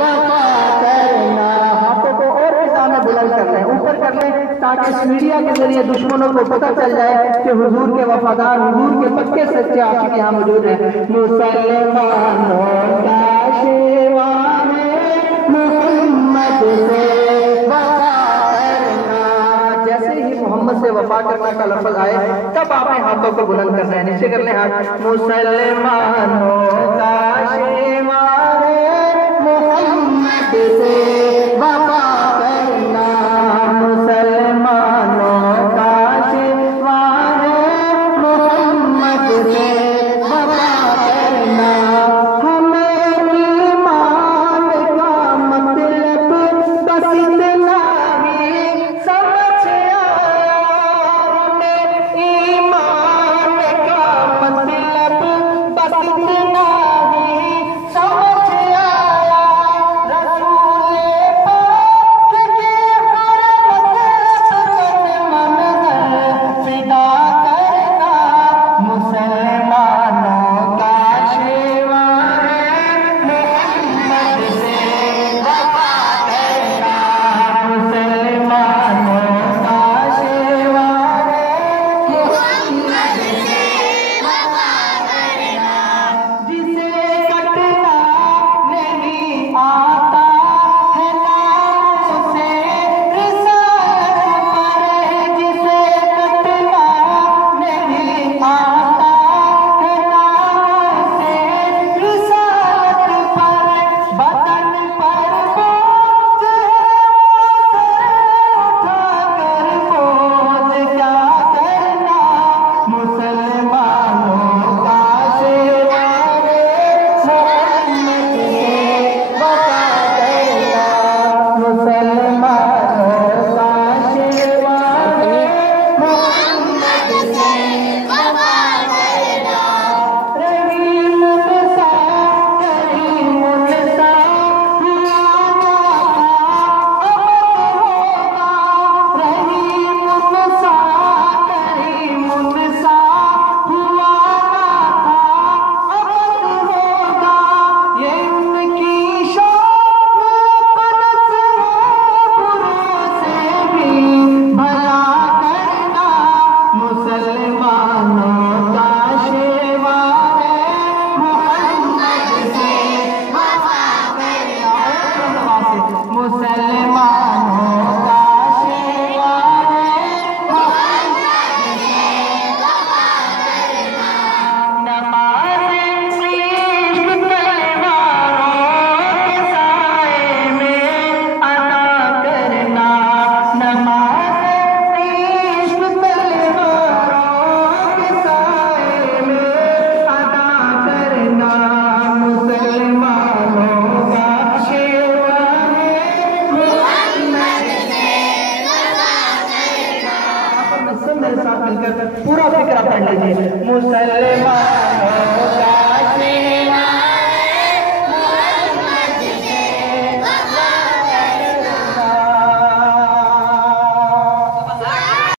वफा करना। हाथों को और फिजा में बुलंद कर लें, ऊपर कर लें, ताकि इस मीडिया के जरिए दुश्मनों को पता चल जाए कि हुजूर के वफादार, हुजूर के पक्के सच्चे आशिक यहाँ मौजूद हैं। मुसलमानों का शेवा है मोहम्मद से वफा करना। जैसे ही मोहम्मद से वफा करना का लफ्ज आए तब आपने हाथों को बुलंद करना है, नीचे कर लें हाथ। मुसलमानों का शेवा है मोहम्मद से वफा करना। मुसलमानों का शेवा है मोहम्मद से वफा करना। हमें ईमान का मतलब बस इतना ही समझ आया। हमें ईमान का मतलब बस इतना ही समझ आया। रसूल पाक की हरमत फिदा करना। मुसलमानों का शेवा है मोहम्मद से वफा करना। मुसलमानों का शेवा है मोहम्मद से वफा करना। जिसे कटना नहीं आता है नाम से रिसालत पर। जिसे कटना नहीं आता है नाम से रिसालत पर। बदन पर बोझ है उठाकर बोझ क्या करना। मुसलमानों का शेवा है मोहम्मद से वफा करना। मुसलमानों का शेवा है मोहम्मद से वफा करना। रहीम सा करीम सा हुआ ना था अमर होगा। रहीम सा करीम सा हुआ ना था अमर होगा। ये उनकी शान कदस है बुरों से भी भला करना। मुसलमानों का शेवा है मोहम्मद से वफा करना। मुसलमानों का शेवा है मोहम्मद से वफा करना। नमाज़ इश्क तलवारों के साए में अदा करना। नमाज़ इश्क तलवारों के साए में अदा करना। मुसलमानों का शेवा है मोहम्मद से वफा करना। आप सब मेरे साथ मिलकर पूरा फिक्र पढ़ लीजिए। मुसलमानों का